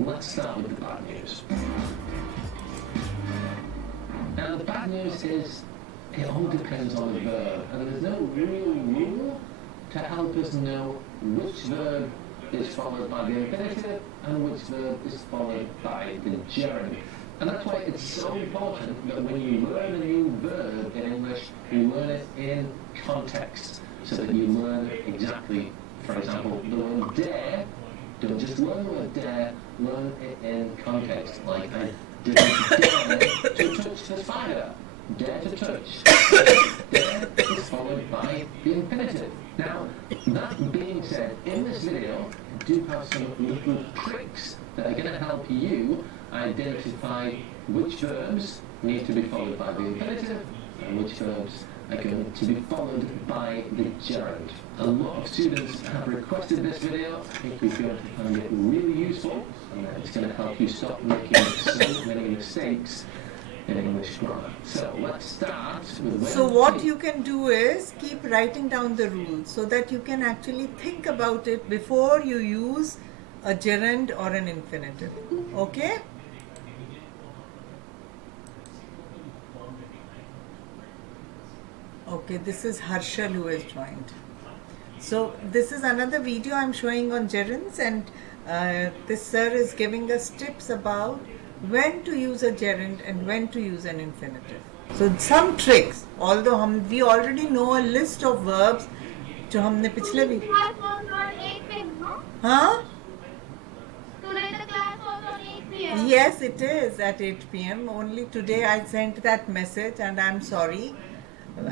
let's start with the bad news. Now, the bad news is it all depends on the verb, and there's no real rule to help us know which verb is followed by the infinitive and which verb is followed by the gerund. And that's why it's so important that when you learn a new verb in English, you learn it in context, so that you learn exactly, for example, the word dare. Don't just learn the word dare, learn it in context. Like, I didn't dare to touch the spider. Dare to touch. Dare is followed by the infinitive. Now, that being said, in this video, I do have some little tricks that are going to help you identify which verbs need to be followed by the infinitive and which verbs are going to be followed by the gerund. A lot of students have requested this video. I think you're going to find it really useful, and it's going to help you stop making so many mistakes in English grammar. So let's start with So what you can do is keep writing down the rules so that you can actually think about it before you use a gerund or an infinitive. Okay? Okay, this is Harshal who has joined. So this is another video I'm showing on gerunds, and this sir is giving us tips about when to use a gerund and when to use an infinitive. So some tricks, although we already know a list of verbs जो हमने पिछले भी हाँ Today the class was on 8 p.m. Yes, it is at 8 p.m. Only today I sent that message, and I'm sorry.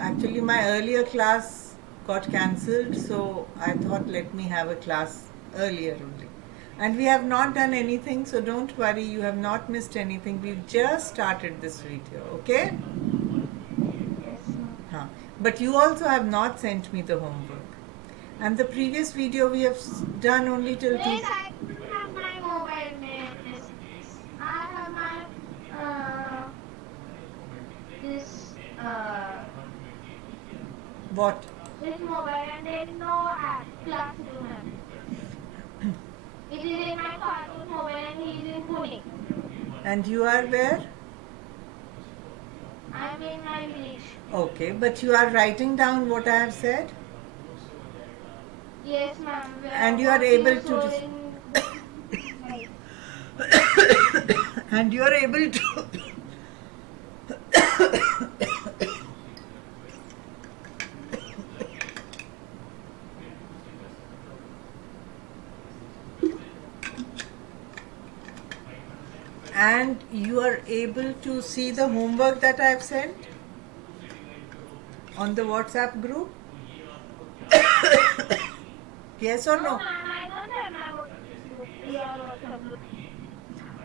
Actually, my earlier class got cancelled, so I thought let me have a class earlier only. And we have not done anything, so don't worry, you have not missed anything. We've just started this video, okay? Huh. But you also have not sent me the homework. And the previous video we have done only till 2. Yes, I have my mobile minutes. I have my What? this mobile, and there is no app classroom app. It is in my father's mobile, and he is in Pune. And you are where? I am in my village. Okay, but you are writing down what I have said? Yes, ma'am. And you are able to and you are able to and you are able to see the homework that I have sent on the WhatsApp group? Yes or no? ma'am, I don't have my WhatsApp group.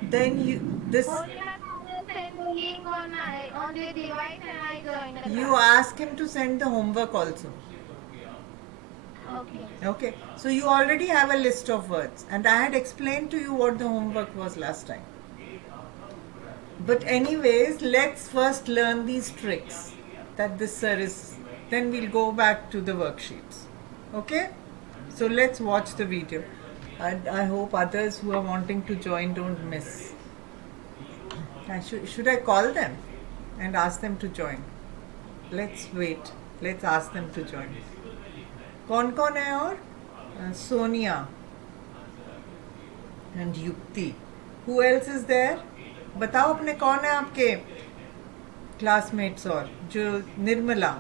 Then Only my father sent the link on the device, and I joined the you class. ask him to send the homework also. Okay. Okay, so you already have a list of words, and I had explained to you what the homework was last time. But anyways, let's first learn these tricks that this sir is, then we'll go back to the worksheets. Okay? So let's watch the video. And I hope others who are wanting to join don't miss. Should I call them and ask them to join? Let's wait. Let's ask them to join. कौन कौन है और? Sonia and Yukti. Who else is there? बताओ अपने कौन है आपके classmates और जो Nirmala.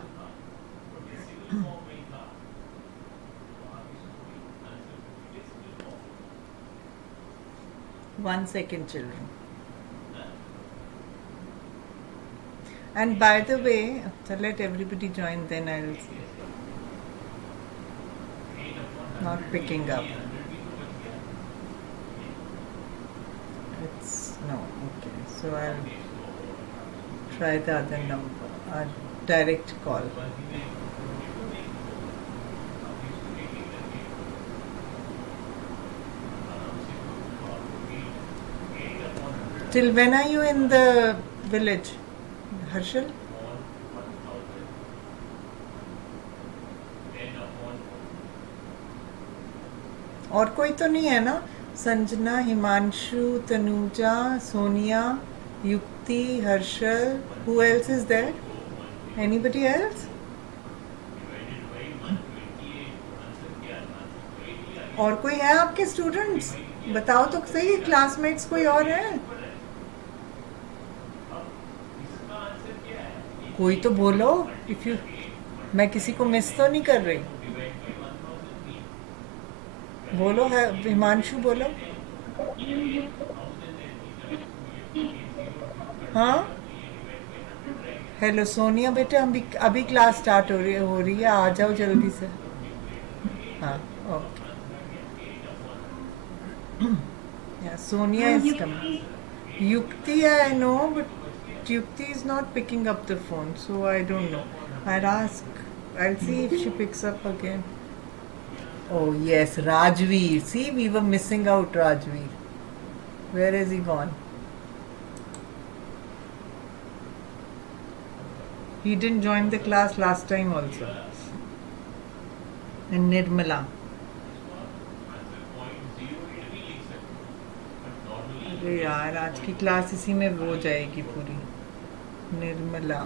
One second, children. And by the way, so let everybody join, then I will see. Not picking up. It's no, okay. So I'll try the other number, direct call. Till when are you in the village, Harshal? और कोई तो नहीं है ना? Sanjana, Himanshu, Tanuja, Sonia, Yukti, Harshal. Who else is there? Anybody else? और कोई है आपके स्टूडेंट्स? बताओ तो सही, क्लासमेट्स कोई और है? कोई तो बोलो. इफ यू, मैं किसी को मिस तो नहीं कर रही. बोलो है, हिमांशु बोलो. हाँ, हेलो सोनिया बेटे, अभी अभी क्लास स्टार्ट हो रही है, आ जाओ जल्दी से. हाँ, okay. Yeah, Sonia is coming. Yukti, I know, but Yukti is not picking up the phone, so I don't know. I'll ask. I'll see if she picks up again. Oh yes, Rajveer. See, we were missing out Rajveer. Where is he gone? He didn't join the class last time also. And Nirmala. अरे यार, आज की class इसी में वो जाएगी पूरी. Nirmala.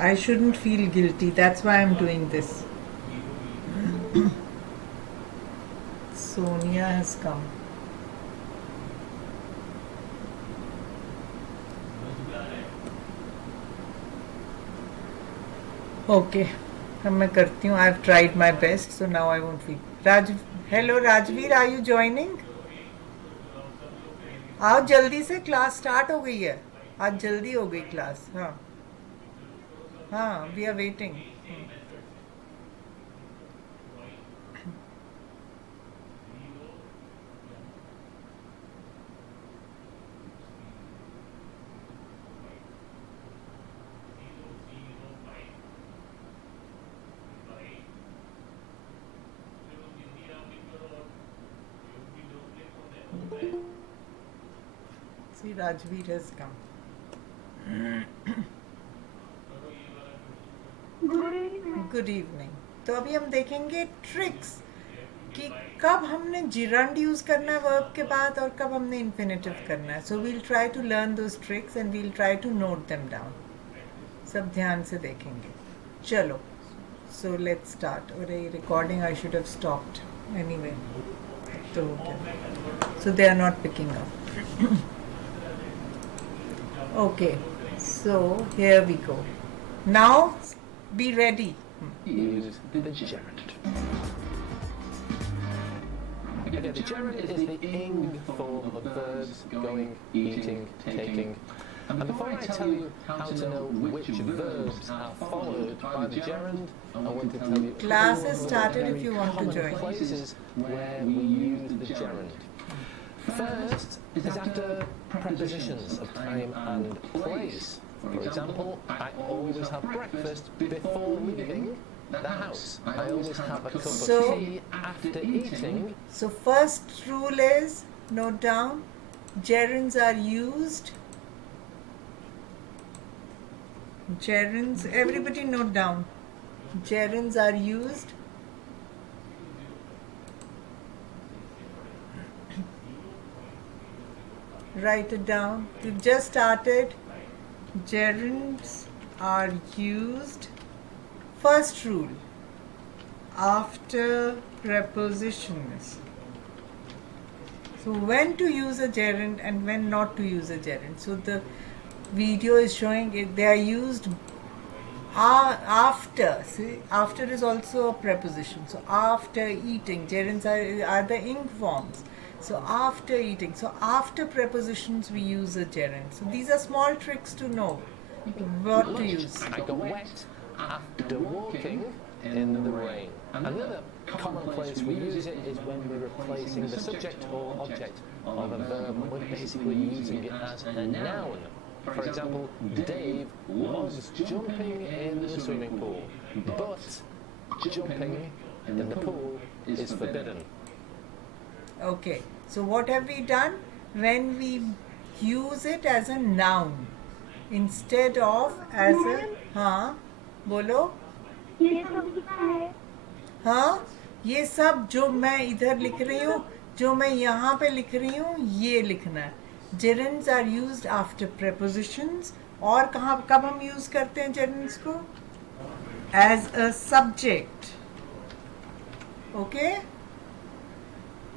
I shouldn't feel guilty. That's why I'm doing this. Sonia has come. Okay. अब मैं करती हूँ. I've tried my best, so now I won't feel. Hello Rajveer, are you joining? आओ जल्दी से, क्लास स्टार्ट हो गई है. आज जल्दी हो गई क्लास. हाँ हाँ, we are waiting. See, Rajveer has come. Good evening. तो अभी हम देखेंगे ट्रिक्स कि कब हमने जिरंड यूज करना है वर्ब के बाद और कब हमने इन्फिनेटिव करना है. So we'll try to learn those tricks and we'll try to note them down. सब ध्यान से देखेंगे. चलो, सो लेट्स स्टार्ट. और ये recording I should have stopped anyway. तो हो गया. So they are not picking up. Okay, so here we go. Now be ready. Use the gerund. Okay, the gerund is the ing form of verbs going, eating, taking. And before I tell you how to know which verbs are followed by the gerund, I want to tell you Class has started if you want to join. places where we use the gerund. First is after prepositions of time and place. For example, I always have breakfast before leaving the house. I always have a cup of tea after eating. So first rule is, note down, gerunds are used. Gerunds, everybody note down. Gerunds are used write it down. We've just started. Gerunds are used, first rule, after prepositions. So when to use a gerund and when not to use a gerund. So the video is showing it. They are used after. See, after is also a preposition. So after eating, gerunds are the ing forms. So after eating, so after prepositions we use a gerund. So these are small tricks to know what to use. I got wet after walking in the rain. Another common place we use it is when we're replacing the subject or object of a verb, and we're basically using it as a noun. For example, Dave was jumping in the swimming pool, but jumping in the pool is forbidden. Okay, so what have we done? When we use it as a noun instead of as a हाँ बोलो ये सब लिखा है हाँ ये सब जो मैं इधर लिख रही हूँ जो मैं यहाँ पे लिख रही हूँ ये लिखना है. Gerunds are used after prepositions. और कहाँ कब हम यूज करते हैं gerunds को? As a subject. Okay?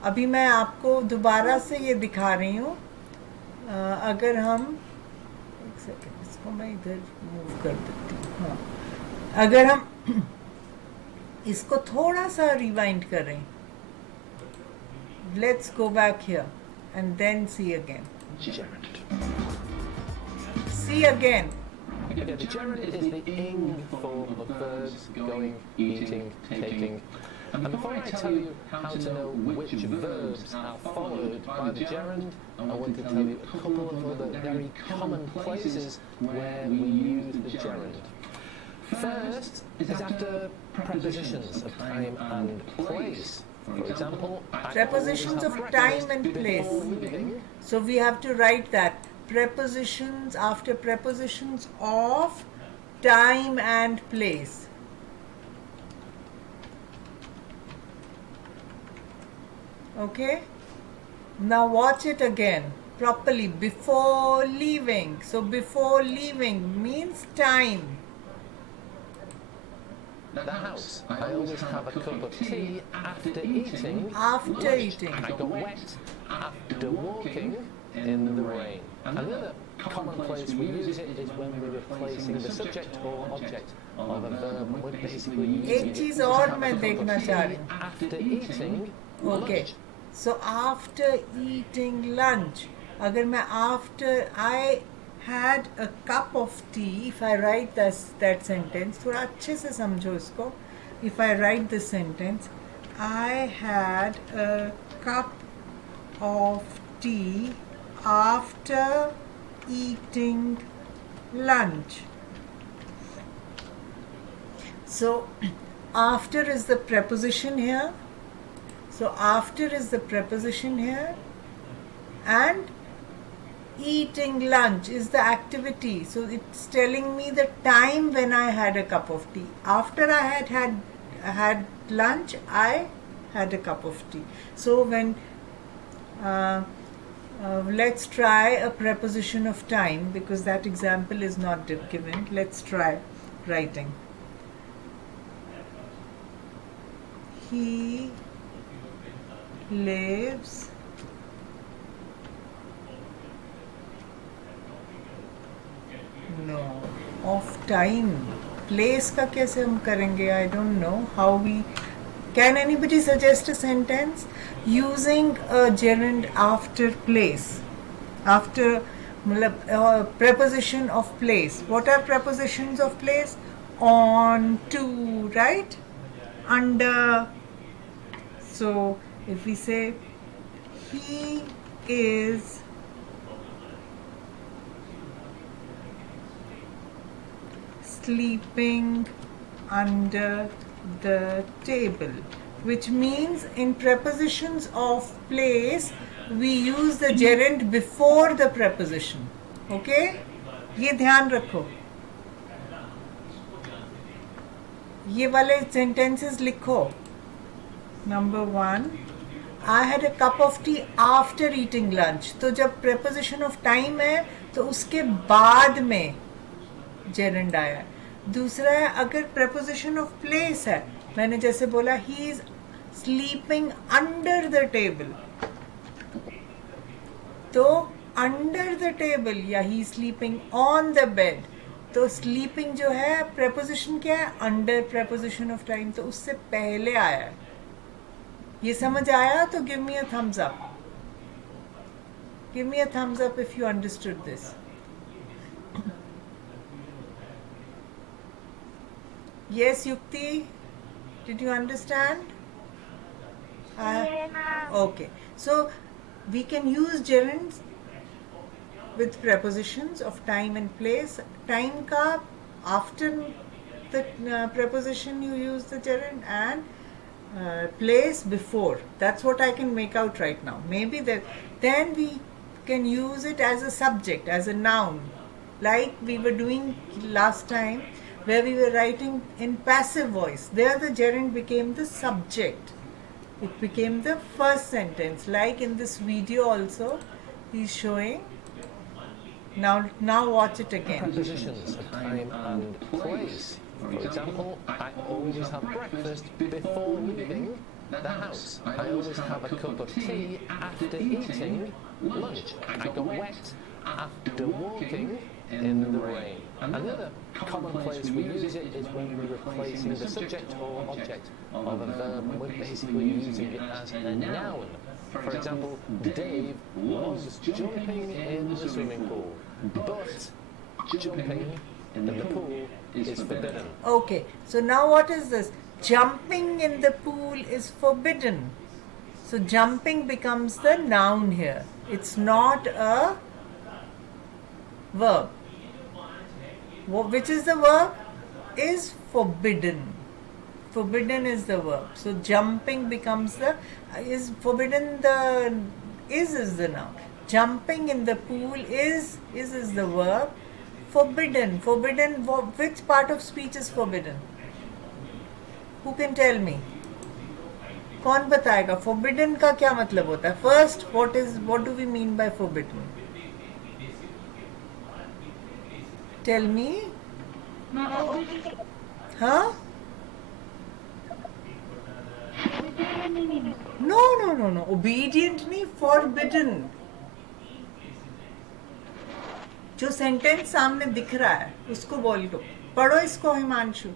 अभी मैं आपको दोबारा से ये दिखा रही हूँ. अगर हम एक सेकेंड इसको मैं इधर मूव कर देती हूँ. हाँ अगर हम इसको थोड़ा सा रिवाइंड करें. Let's go back here and then see again. Gerund. See again. Yeah, the gerund is the ing form of verbs going, eating, taking. And before I tell you how to know which verbs are followed by the gerund, I want to tell you a couple of other very common places where we use the gerund. First is after prepositions of time and place. For example, Prepositions of time and place. leaving, So we have to write that. Prepositions after prepositions of time and place. Okay? Now watch it again properly. Before leaving. So before leaving means time. the house. I always have a cup of tea after eating. After lunch. eating. I got wet after walking in the rain. Another common place we use it is when we're replacing the subject or object of a verb, and we're basically using एक it चीज to और have a मैं cup of देखना tea चाह रही हूँ. after eating Okay. lunch. So after eating lunch, अगर मैं after I had a cup of tea, if I write that sentence, थोड़ा अच्छे से समझो इसको. If I write this sentence, I had a cup of tea after eating lunch. So after is the preposition here. So after is the preposition here, and eating lunch is the activity. So it's telling me the time when I had a cup of tea. After I had lunch, I had a cup of tea. So when let's try a preposition of time, because that example is not given. Let's try writing. He lives of time. Place का कैसे हम करेंगे? I don't know how we. Can anybody suggest a sentence using a gerund after place? After preposition of place. What are prepositions of place? On, to, right? Under. So if we say he is sleeping under the table, which means in prepositions of place we use the gerund before the preposition. Okay? ये ध्यान रखो. ये वाले sentences लिखो. Number 1, I had a cup of tea after eating lunch. तो जब preposition of time है तो उसके बाद में gerund आया है. दूसरा है अगर preposition of place है, मैंने जैसे बोला he is sleeping under the table, तो under the table या he is sleeping on the bed, तो sleeping जो है preposition क्या है? Under preposition of time, तो उससे पहले आया है. ये समझ आया? तो give me a thumbs up. Give me a thumbs up if you understood this. Yes, Yukti? Did you understand? Yes, ma'am. Okay. So we can use gerunds with prepositions of time and place. Time ka after the preposition you use the gerund, and place before. That's what I can make out right now. Maybe that then we can use it as a subject, as a noun, like we were doing last time, where we were writing in passive voice. There the gerund became the subject. It became the first sentence. Like in this video also, he's showing. Now watch it again. Prepositions of time and place. For example, I always have breakfast before leaving the house. I always have a cup of tea after eating lunch. I got wet after walking in the rain. Another common place we use it is when we're replacing the subject or object of a verb, and we're basically using it as a noun. For example, Dave loves jumping in the swimming pool, but jumping in the pool is forbidden. Okay, so now what is this? Jumping in the pool is forbidden. So jumping becomes the noun here. It's not a verb. Which is the verb? Is forbidden. Forbidden is the verb. So jumping becomes the is forbidden. The is the noun. Jumping in the pool is the verb. Forbidden. Forbidden. Which part of speech is forbidden? Who can tell me? कौन बताएगा? Forbidden का क्या मतलब होता है? First, what do we mean by forbidden? Tell me. Huh? No. Obedient नहीं, forbidden. जो sentence सामने दिख रहा है उसको बोल दो. पढ़ो इसको Himanshu.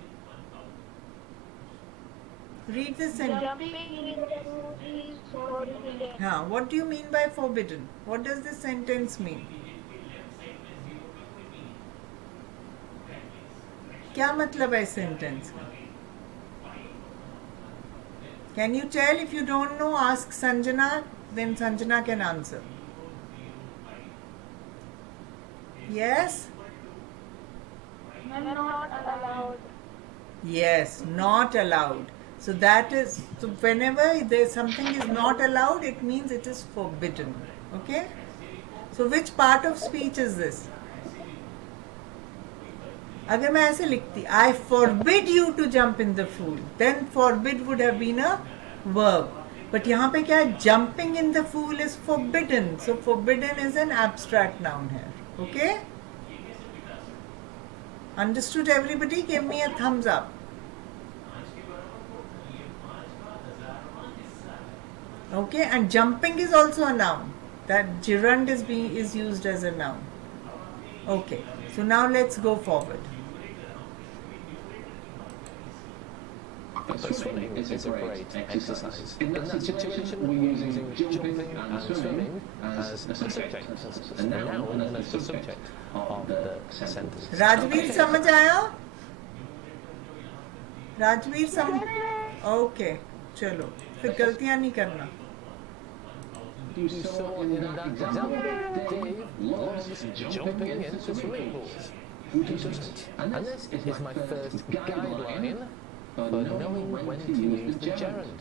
Read the sentence. Jumping in the pool is forbidden. हाँ, what do you mean by forbidden? What does this sentence mean? क्या मतलब है इस sentence का? Can you tell? If you don't know, ask Sanjana, then Sanjana can answer. Yes? Not allowed. Yes, not allowed. So that is, so whenever there something is not allowed, it means it is forbidden. Okay? So which part of speech is this? अगर मैं ऐसे लिखती, I forbid you to jump in the pool, then forbid would have been a verb. But यहाँ पे क्या है? Jumping in the pool is forbidden. So forbidden is an abstract noun here. Okay? Understood everybody? Give me a thumbs up. Okay, and jumping is also a noun. That gerund is used as a noun. Okay, so now let's go forward. But swimming is a great exercise. In that situation, we're using jumping and swimming as a subject, a noun, and as the subject of the sentence. Rajveer समझ आया? राजवीर समझ? Okay, चलो, फिर गलतियाँ नहीं करना. You saw in that example, Dave loves jumping into swimming pools. Who doesn't? And this is my first guideline for knowing when to use the gerund.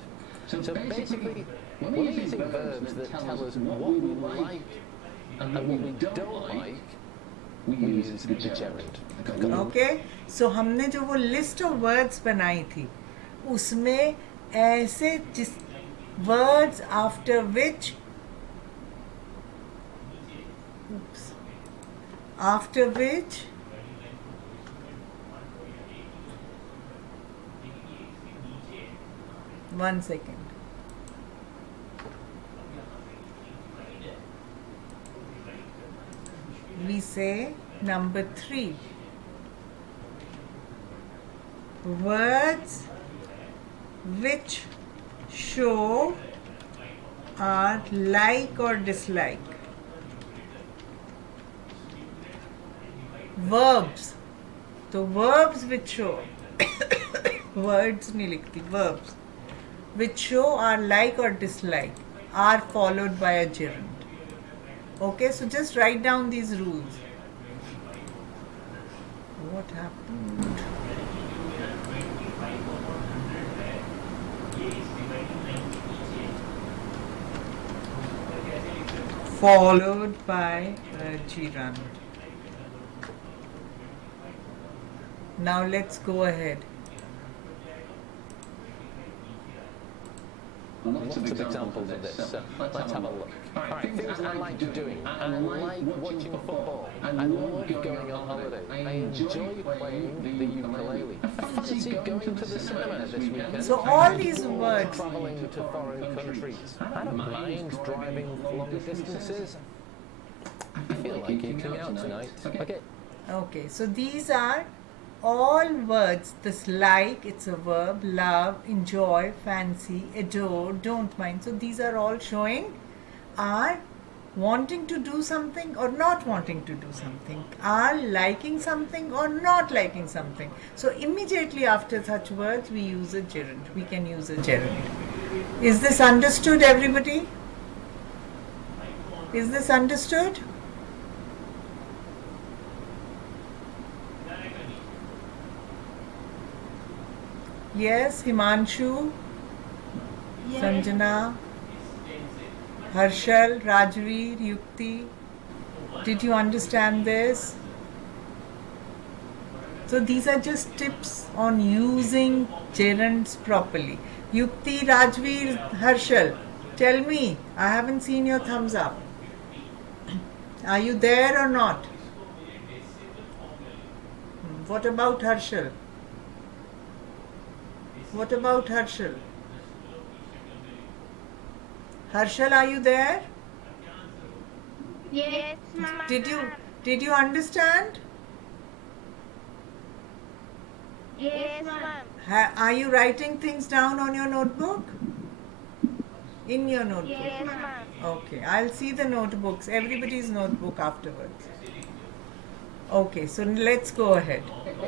So basically, when we're using verbs that tell us what we like and what we don't like, we use the gerund. Okay, so हमने जो वो list of words बनाई थी, उसमें ऐसे words after which one second. We say number 3. Words which show our like or dislike. Verbs. The verbs which show words नहीं लिखती, verbs which show our like or dislike are followed by a gerund. Okay, so just write down these rules. What happened? Followed by a gerund. Now let's go ahead. Lots of examples of this. Let's have a look. Alright, things I like doing. I like watching football. I love going on holiday. I enjoy playing the ukulele. I fancy going to the cinema this weekend. So all these words. Traveling to foreign countries. I don't mind driving long distances. I feel like eating out tonight. Okay. Okay, so these are all words. This like, it's a verb, love, enjoy, fancy, adore, don't mind. So these are all showing are wanting to do something or not wanting to do something, are liking something or not liking something. So immediately after such words we use a gerund. We can use a gerund. Is this understood, everybody? Is this understood? Yes, Himanshu, Sanjana, Harshal, Rajveer, Yukti. Did you understand this? So these are just tips on using gerunds properly. Yukti, Rajveer, Harshal, tell me, I haven't seen your thumbs up. Are you there or not? What about Harshal? What about Harshal? Harshal, are you there? Yes, ma'am. Did you understand? Yes, ma'am. Are you writing things down on your notebook? In your notebook? Yes, ma'am. Okay, I'll see the notebooks, everybody's notebook afterwards. Okay, so let's go ahead.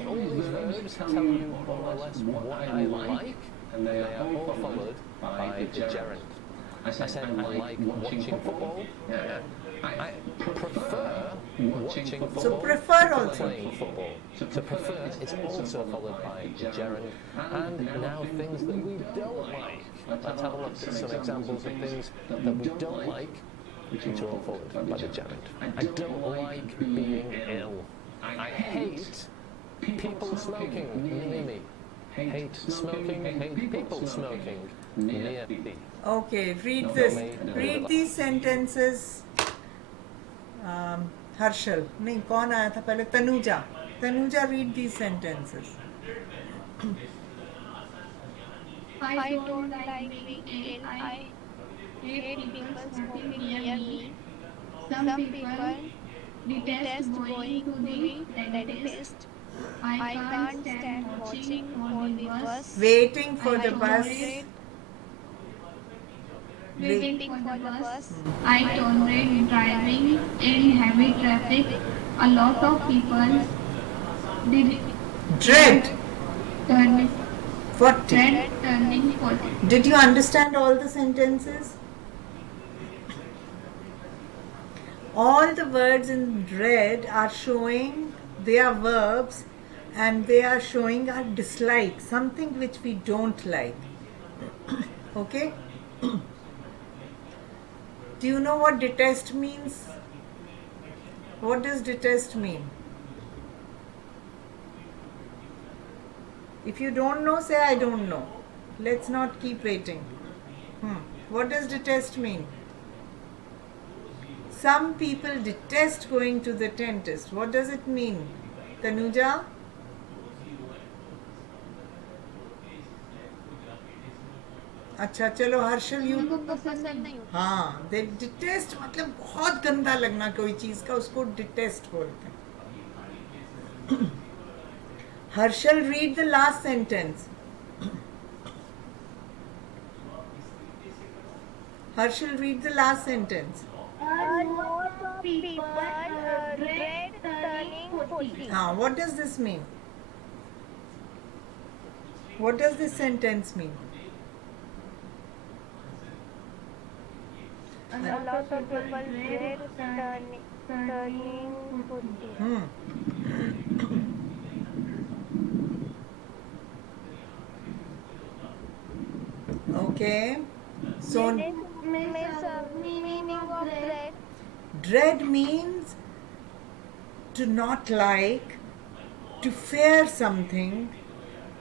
All these verbs tell you more or less what I like, and they are all followed by the gerund. I said I like watching football. Yeah. I prefer watching football. So prefer to also. playing football. So prefer is also followed by the gerund. And now things that we don't like. Let's have a look at some examples of things that we don't like, which are all followed by the gerund. I don't like being ill. I hate people smoking near me. Hate smoking, hate people smoking near me. Okay, read this. Read these sentences. Harshal. नहीं, कौन आया था पहले? Tanuja. Tanuja, read these sentences. I don't like being ill. I hate people smoking near me. Some people detest going to the dentist. I can't stand watching for the bus. Waiting for the bus. Waiting for the bus. I tolerate driving in heavy traffic. A lot of people Dread. turning 40. turning 40. Did you understand all the sentences? All the words in red are showing, they are verbs and they are showing our dislike, something which we don't like. Okay? Do you know what detest means? What does detest mean? If you don't know, say I don't know. Let's not keep waiting. What does detest mean? Some people detest going to the dentist. What does it mean? Tanuja? अच्छा चलो Harshal you हाँ दे detest मतलब बहुत गंदा लगना कोई चीज का, उसको डिटेस्ट बोलते हैं. Harshal read the last sentence. Harshal read the last sentence. A lot of people dread turning 40. हाँ, what does this mean? What does this sentence mean? A lot of people dread turning 40. Okay. So Meaning of dread. dread means to not like, to fear something.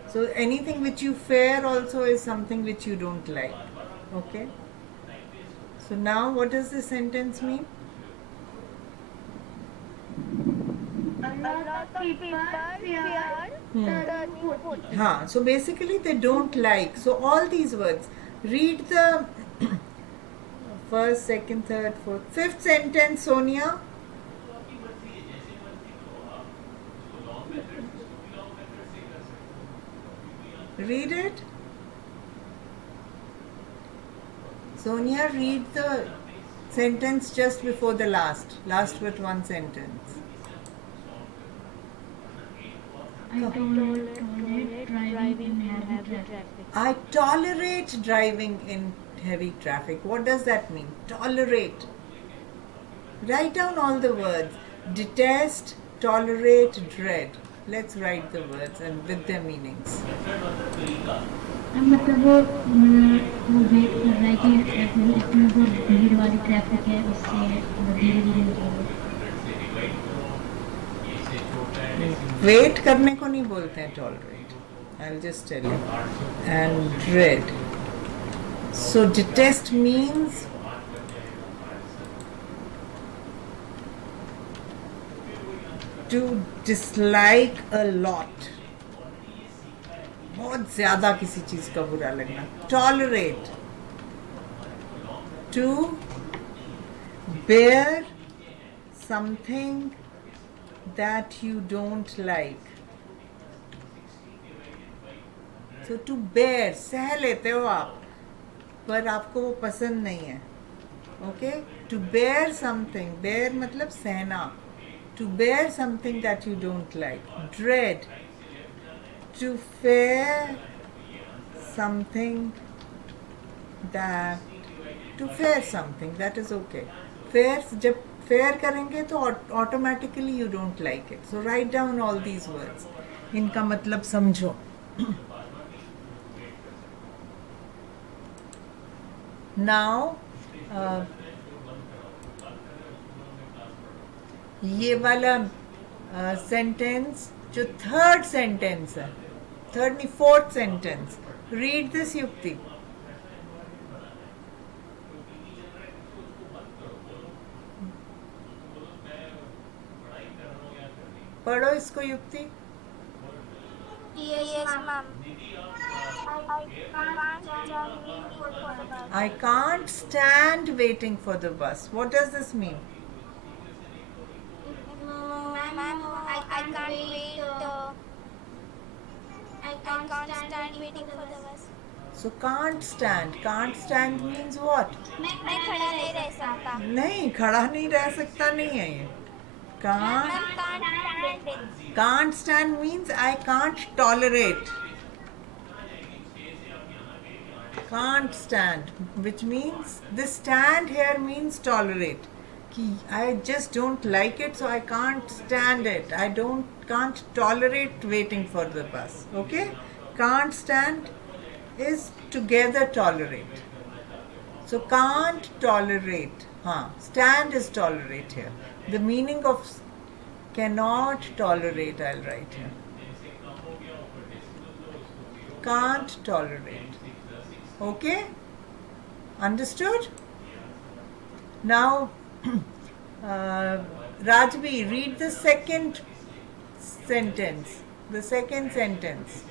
So anything which you fear also is something which you don't like. Okay. So now what does this sentence mean? A lot of people fear turning 40. So basically they don't like. So all these words. Read the first, second, third, fourth, fifth sentence, Sonia. Read it. Sonia, read the sentence just before the last but one sentence. I tolerate driving in heavy traffic. I tolerate driving in heavy traffic. What does that mean? Tolerate. Write down all the words. Detest, tolerate, dread. Let's write the words and with their meanings. मतलब वो wait कर रहा है कि इसमें जो भीड़ वाली ट्रैफिक है उससे धीरे धीरे निकलो. वेट करने को नहीं बोलते हैं tolerate. I'll just tell you. And dread. So detest means to dislike a lot. बहुत ज्यादा किसी चीज का बुरा लगना. Tolerate. To bear something that you don't like. So to bear, सह लेते हो आप, पर आपको वो पसंद नहीं है. Okay? To bear something, bear मतलब सहना. To bear something that you don't like. Dread. To fear something that is okay. Fear, जब fear करेंगे तो automatically you don't like it. So write down all these words. इनका मतलब समझो. Now ये वाला सेंटेंस जो थर्ड सेंटेंस है, थर्ड नहीं फोर्थ सेंटेंस. रीड दिस युक्ति. पढ़ो इसको युक्ति. Yes, ma'am. I can't stand waiting for the bus. What does this mean? Ma'am, I can't wait. I can't stand waiting for the bus. So can't stand. Can't stand means what? मैं खड़ा नहीं रह सकता. नहीं, खड़ा नहीं रह सकता नहीं है ये. Can't. Can't stand means I can't tolerate. Can't stand, which means this stand here means tolerate. I just don't like it, so I can't stand it. I can't tolerate waiting for the bus. Okay? Can't stand is together tolerate. So can't tolerate. Stand is tolerate here. The meaning of cannot tolerate I'll write here. Can't tolerate. Okay? Understood? Now Rajbi, read the second sentence. The second sentence.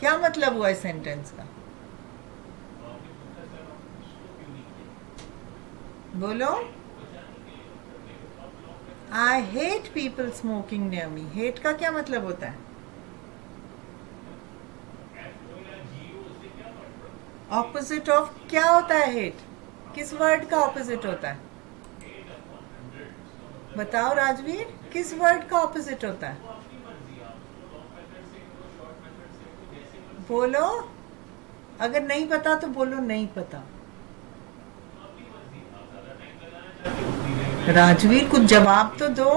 क्या मतलब हुआ इस sentence का? बोलो. I hate people smoking near me. Hate का क्या मतलब होता है? ऑपोजिट ऑफ क्या होता है? हेट किस वर्ड का ऑपोजिट होता है? बताओ राजवीर, किस वर्ड का ऑपोजिट होता है? बोलो, अगर नहीं पता तो बोलो नहीं पता। राजवीर कुछ जवाब तो दो।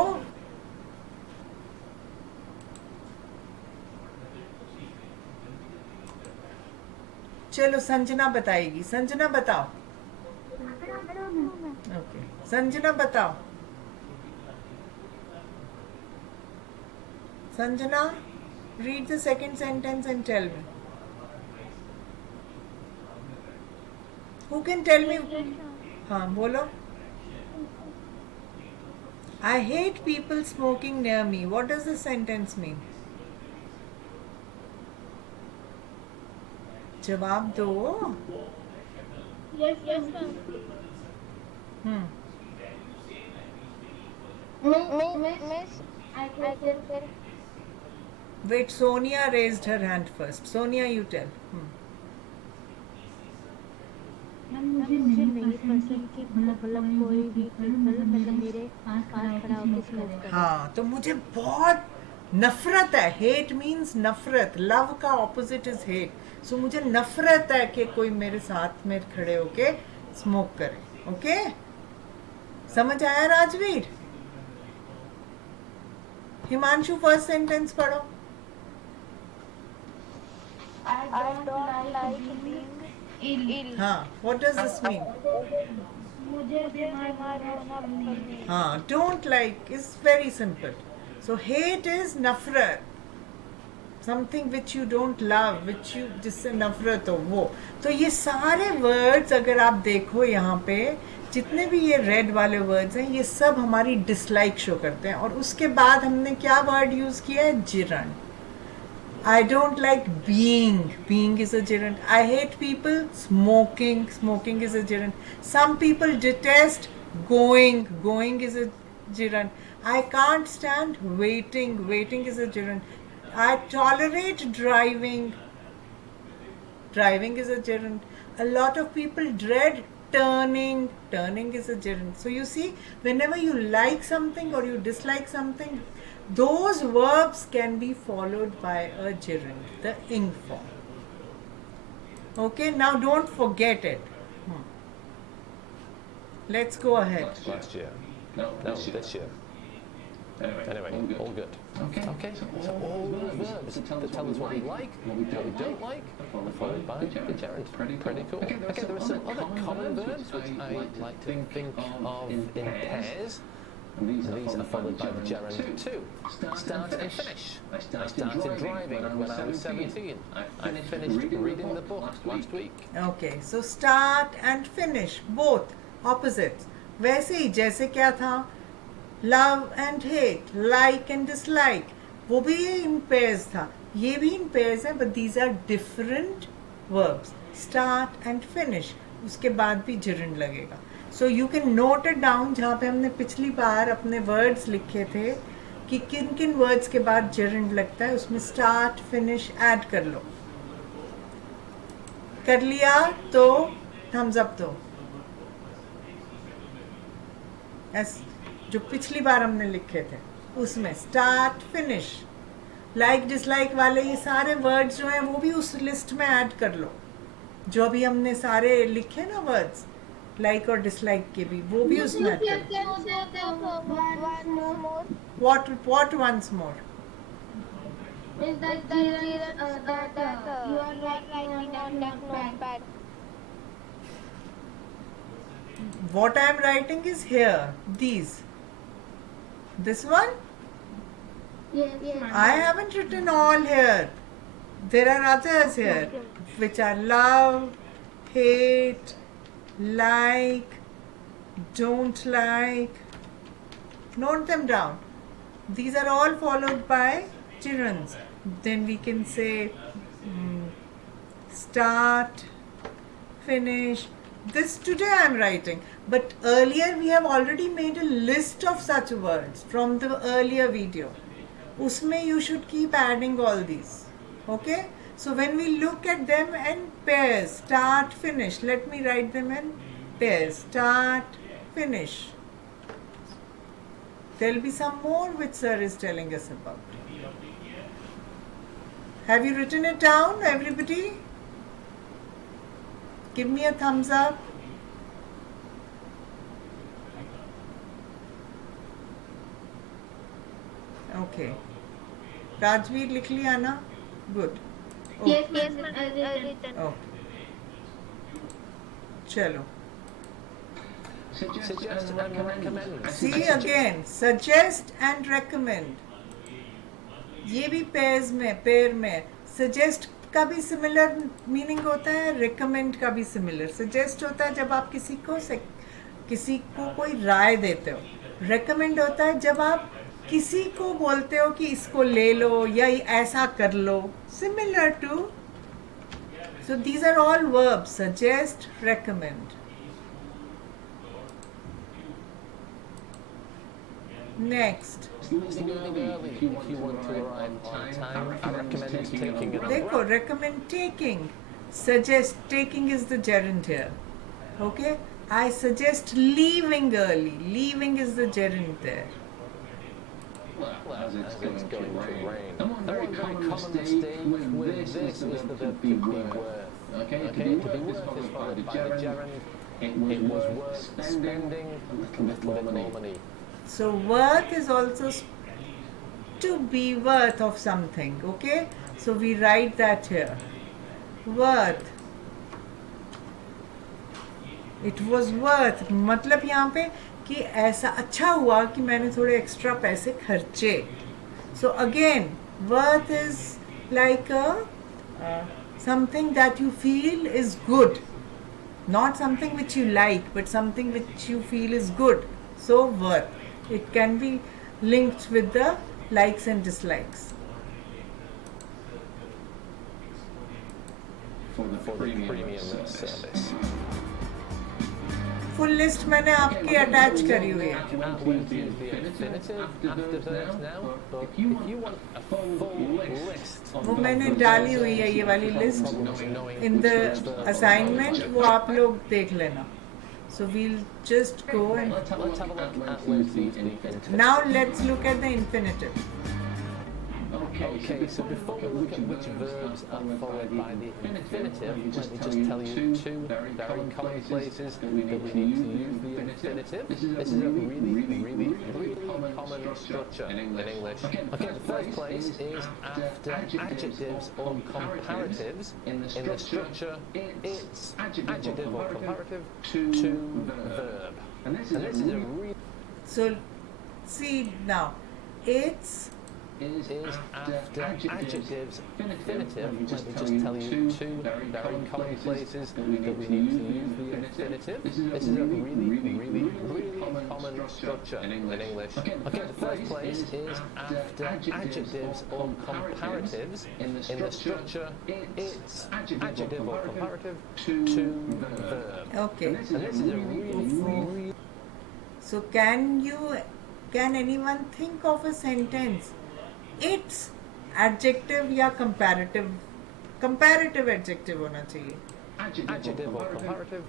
चलो संजना बताएगी। संजना बताओ। ओके, संजना बताओ। Sanjana, read the second sentence and tell me. Who can tell me? हाँ बोलो। I hate people smoking near me. What does the sentence mean? जवाब दो। Yes, ma'am. Miss, I can. Wait, Sonia raised her hand first. Sonia, you tell. मुझे नहीं पसंद कि मतलब कोई भी पीपल मतलब मेरे पास खड़ा होकर स्मोक करे। हाँ, तो मुझे बहुत नफरत है। हेट मीन्स नफरत। लव का ऑपोजिट इज हेट। सो मुझे नफरत है कि कोई मेरे साथ में खड़े होके स्मोक करे। ओके, समझ आया राजवीर? हिमांशु फर्स्ट सेंटेंस पढ़ो। I don't like being ill. हाँ, what does this mean? मुझे बीमार होना पसंद नहीं। हाँ, don't like is very simple. So hate is नफरत, something which you don't love, which you जिससे नफरत हो वो। तो ये सारे वर्ड्स अगर आप देखो यहाँ पे, जितने भी ये रेड वाले वर्ड्स हैं, ये सब हमारी डिसलाइक शो करते हैं। और उसके बाद हमने क्या वर्ड यूज किया है? Gerund. I don't like being. Being is a gerund. I hate people. Smoking. Smoking is a gerund. Some people detest going. Going is a gerund. I can't stand waiting. Waiting is a gerund. I tolerate driving. Driving is a gerund. A lot of people dread turning. Turning is a gerund. So you see, whenever you like something or you dislike something, those verbs can be followed by a gerund, the ing form. Okay, now don't forget it. Let's go ahead. Last year. No, No, this year. Anyway, all good. Okay, so all verbs that tell us what we like, what we don't like, are followed by the gerund. Pretty cool. Okay, there are some other common verbs which I like to think of in pairs. And these are followed by the gerund too. Start and finish. I started driving when I was 17. I finished reading the book last week. Okay, so start and finish, both opposites. वैसे ही जैसे क्या था, love and hate, like and dislike, वो भी in pairs था, ये भी in pairs है, but these are different verbs. Start and finish, उसके बाद भी gerund लगेगा. So you can note it down, जहाँ पे हमने पिछली बार अपने words लिखे थे कि किन किन words के बाद gerund लगता है, उसमें start, finish add कर लो। कर लिया तो thumbs up दो। जो पिछली बार हमने लिखे थे उसमें start, finish, like, dislike वाले ये सारे words जो हैं वो भी उस list में add कर लो। जो अभी हमने सारे लिखे ना words, like और dislike के भी, वो भी उसमें add कर लो। What once more? Is that you are writing on notepad? What I am writing is here, these. This one? Yes, ma'am. I haven't written all here. There are others here, which are love, hate, like, don't like. Note them down. These are all followed by gerunds. Then we can say start, finish. This today I am writing, but earlier we have already made a list of such words from the earlier video. Usme you should keep adding all these. Okay? So when we look at them in pairs, start, finish. Let me write them in pairs. Start, finish. There'll be some more which sir is telling us about. Have you written it down, everybody? Give me a thumbs up. Okay. Rajveer, लिख लिया ना? Good. Yes, ma'am, written. Okay. चलो. Suggest and recommend. See again, suggest and recommend. ये भी pair में suggest का भी similar meaning होता है, recommend का भी सिमिलर. suggest होता है जब आप किसी को कोई राय देते हो. recommend होता है जब आप किसी को बोलते हो कि इसको ले लो या ऐसा कर लो. Similar to. So these are all verbs: suggest, recommend. Next. Leaving early if you want to arrive on time. I recommend taking an देखो, recommend taking. Suggest, taking is the gerund here. Okay? I suggest leaving early. Leaving is the gerund there. Well, as it's going to rain. And one very common mistake with this is the verb to be worth. Okay, to be worth is followed by the gerund. It was worth spending a little bit more money. So worth is also to be worth of something. Okay? So we write that here. Worth. It was worth. मतलब यहाँ पे कि ऐसा अच्छा हुआ कि मैंने थोड़े एक्स्ट्रा पैसे खर्चे. So again, worth is like something that you feel is good, not something which you like, but something which you feel is good. So worth. It can be linked with the likes and dislikes. For the premium service. Full list मैंने आपकी attach करी हुई है. Outward is the infinitive after verbs now. But if you want a full list of वो मैंने डाली हुई है ये वाली लिस्ट in the assignment. वो आप लोग देख लेना. So we'll just go and let's have a look at where's the infinitive. now let's look at the infinitive. Okay, so before we look at which verbs are followed by the infinitive, let me just tell you two very common places that we need to use the infinitive. This is a really common structure in English. Okay, the first place is after adjectives or comparatives in the structure. It's adjective or comparative to verb. And this is a really So see now, it's is after adjectives infinitive. Let me just tell you two very common places that we need to use the infinitive. This is a really common structure in English. Okay, the first place is after adjectives or comparatives in the structure. It's adjective or comparative to verb. okay. And this is a really So can anyone think of a sentence? It's adjective या comparative adjective होना चाहिए. adjective or comparative.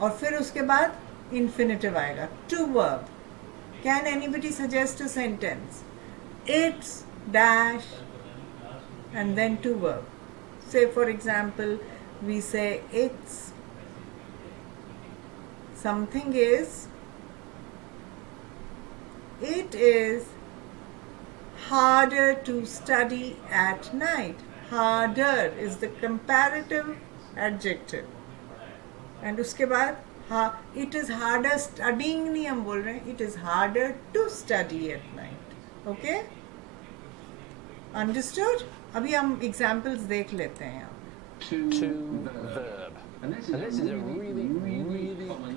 और फिर उसके बाद infinitive आएगा. To verb. Can anybody suggest a sentence? It's dash and then to verb. Say for example, we say it's something is. It is harder to study at night. Harder is the comparative adjective. And उसके बाद it is harder studying नहीं हम बोल रहे हैं. It is harder to study at night. Okay? Understood? अभी हम examples देख लेते हैं यहाँ. To verb. And this is a really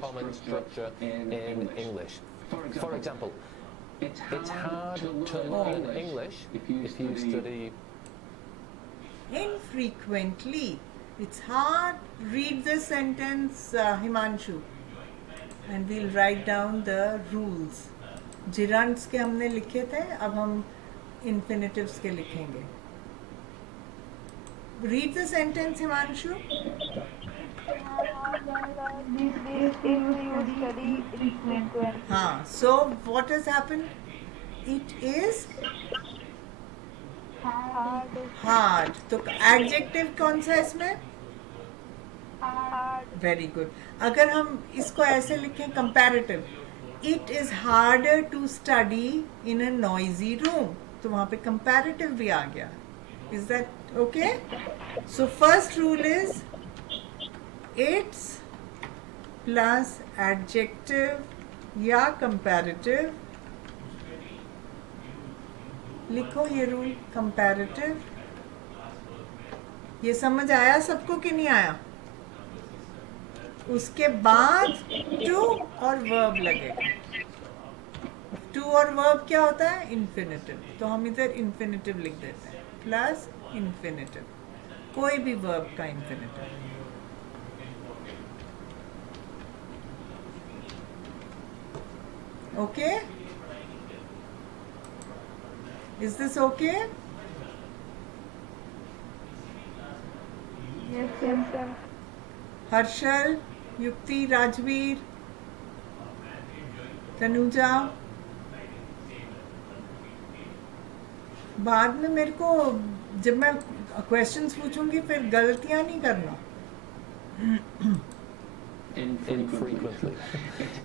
common structure in English. For example, it's hard to learn English if you study infrequently. It's hard. Read the sentence, Himanshu, and we'll write down the rules. Gerunds के हमने लिखे थे, अब हम infinitives के लिखेंगे. Read the sentence, Himanshu. These days you study frequently. हाँ. So what has happened? It is hard, hard. तो एडजेक्टिव कौन सा है इसमें? hard, very good. अगर हम इसको ऐसे लिखें comparative, it is harder to study in a noisy room, तो वहां पे कंपैरेटिव भी आ गया. Is that okay? So first rule is it's plus adjective या कंपैरेटिव. लिखो ये रूल कंपैरेटिव. ये समझ आया सबको कि नहीं आया? उसके बाद टू और वर्ब लगेगा. टू और वर्ब क्या होता है? इन्फिनेटिव. तो हम इधर इन्फिनेटिव लिख देते हैं, प्लस इन्फिनेटिव, कोई भी वर्ब का infinitive. Okay? Is this okay? yes, sir. Harshal, युक्ति, राजवीर, तनुजा. बाद में मेरे को जब मैं क्वेश्चंस पूछूंगी फिर गलतियां नहीं करना. Infrequently.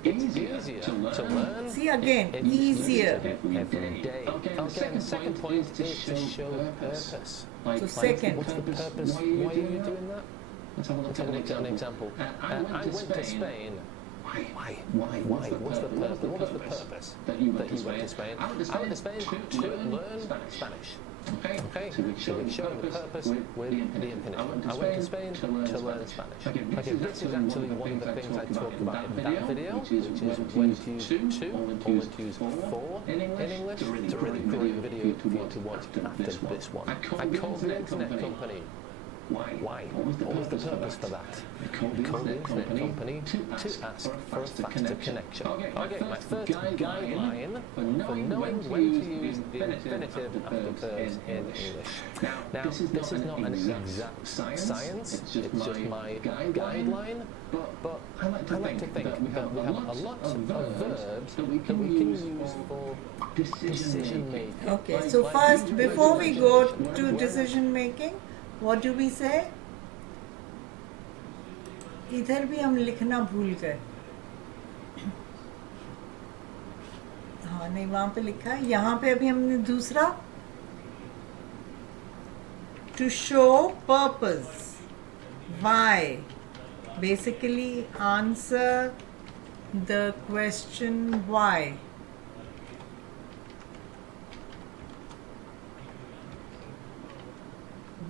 It's easier to learn. See again, It's easier. every day. Okay, Okay, the second point is to show purpose. So second. What's the purpose? Why are you doing that? Let's have a Let's have a look at an example. I went to Spain. Why? What's the purpose? What was the purpose that you went to to Spain? I went to Spain to learn Spanish. Okay, So we're so we're showing the purpose with the infinitive. I went to Spain to learn Spanish. Okay, this is actually one of the things I talked about in that video, which is when to use to or when to use for in English. It's a really great video for you to watch after this one. I called the internet company. Why? What was the purpose for that? I called the internet company to ask for a faster connection. Okay, my first guideline for knowing when to use the infinitive after verbs in English. Now, this is not an exact science, it's just my guideline, but I like to think that we have a lot of verbs that we can use for decision making. Okay, so first, before we go to decision making, what do we say? इधर भी हम लिखना भूल गए. हाँ नहीं, वहां पे लिखा है. यहाँ पे अभी हमने दूसरा to show purpose. Why? Basically answer the question why.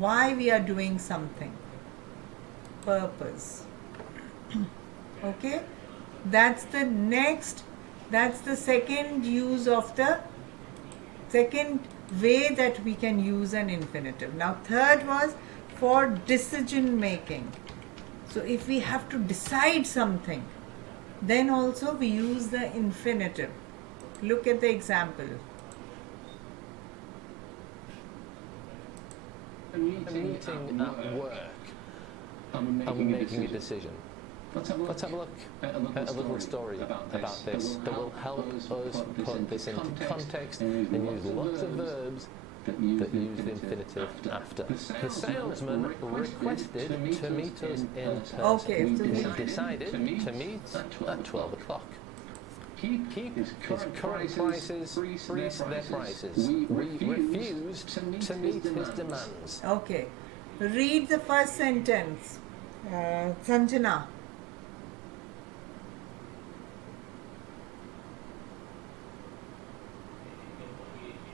Why we are doing something. Purpose. Okay? That's the second use of the second way that we can use an infinitive. Now third was for decision making. So if we have to decide something, then also we use the infinitive. Look at the example. A meeting at work, and we're making a decision. Let's have a look at a little story about this that will help us put this into context and use lots of verbs that use the infinitive after. The salesman requested to meet us in person. Okay, so We decided to meet at 12 o'clock. Keep his current prices, freeze their prices. We refused to meet his demands. Okay. Read the first sentence. Sanjana.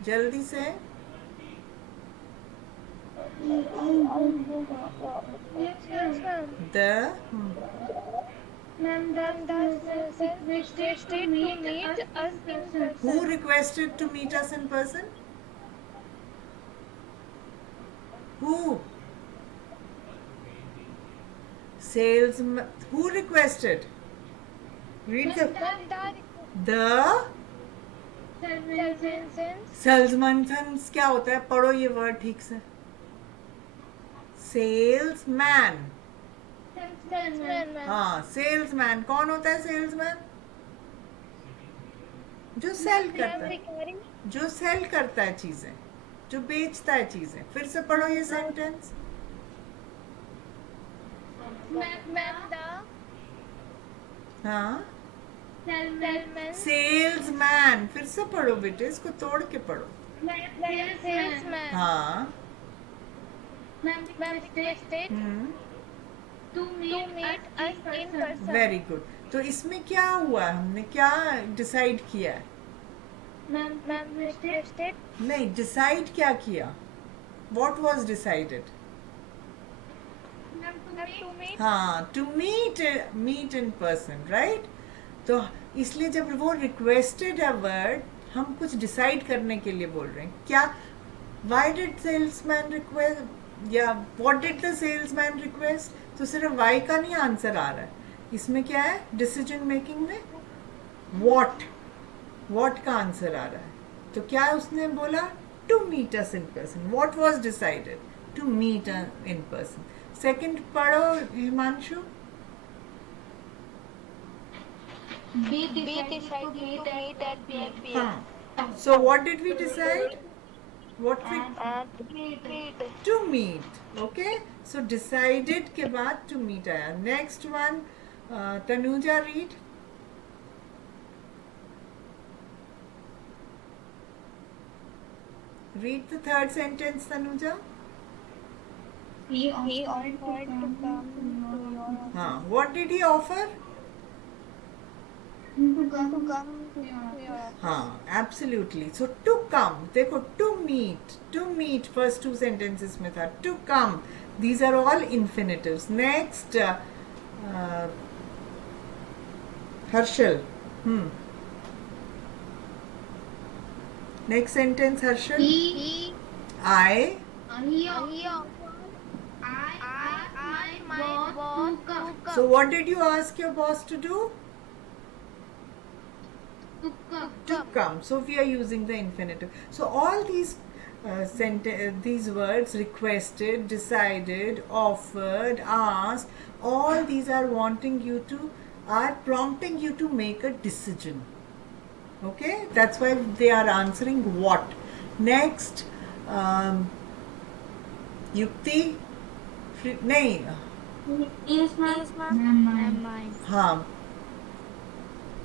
जल्दी से. Yes, ma'am. The Ma'am, does requested to meet us in person. who requested to meet us in person? Who? Salesman. Who requested? Read the salesman. क्या होता है? पढ़ो ये word ठीक से. Salesman. हाँ, सेल्समैन. कौन होता है सेल्समैन? जो सेल करता है, जो सेल करता है चीजें, जो बेचता है चीजें. फिर से पढ़ो ये सेंटेंस. हाँ, सेल्समैन. फिर से पढ़ो बेटे, इसको तोड़ के पढ़ो. हाँ. Very good. तो इसमें क्या हुआ, हमने क्या डिसाइड किया है? नहीं, डिसाइड क्या किया? What was decided? हाँ, to meet in person, right. तो इसलिए जब वो रिक्वेस्टेड है वर्ड, हम कुछ डिसाइड करने के लिए बोल रहे हैं. क्या, व्हाई डिड सेल्समैन रिक्वेस्ट या what did the salesman request? तो सिर्फ वाई का नहीं आंसर आ रहा है. इसमें क्या है? डिसीजन मेकिंग में व्हाट का आंसर आ रहा है. तो क्या उसने बोला? To meet us in person. What was decided? To meet in person. Second पढ़ो Himanshu. We decided to meet at 12 p.m. हाँ. So what did we decide? What we to meet. Okay. So decided के बाद to meet आया. Next one, Tanuja read. Read the third sentence, Tanuja. He offered to come to your office. हाँ. What did he offer? To come to your office. हाँ, absolutely. So to come, देखो to meet first two sentences में था. To come, these are all infinitives. Next, Harshal. Next sentence, Harshal. I. He offered my boss to come. So what did you ask your boss to do? To come. So we are using the infinitive. So all these these words, requested, decided, offered, asked, all these are prompting you to make a decision. Okay, that's why they are answering what. Next, Yukti. नहीं. Yes, ma'am. हाँ.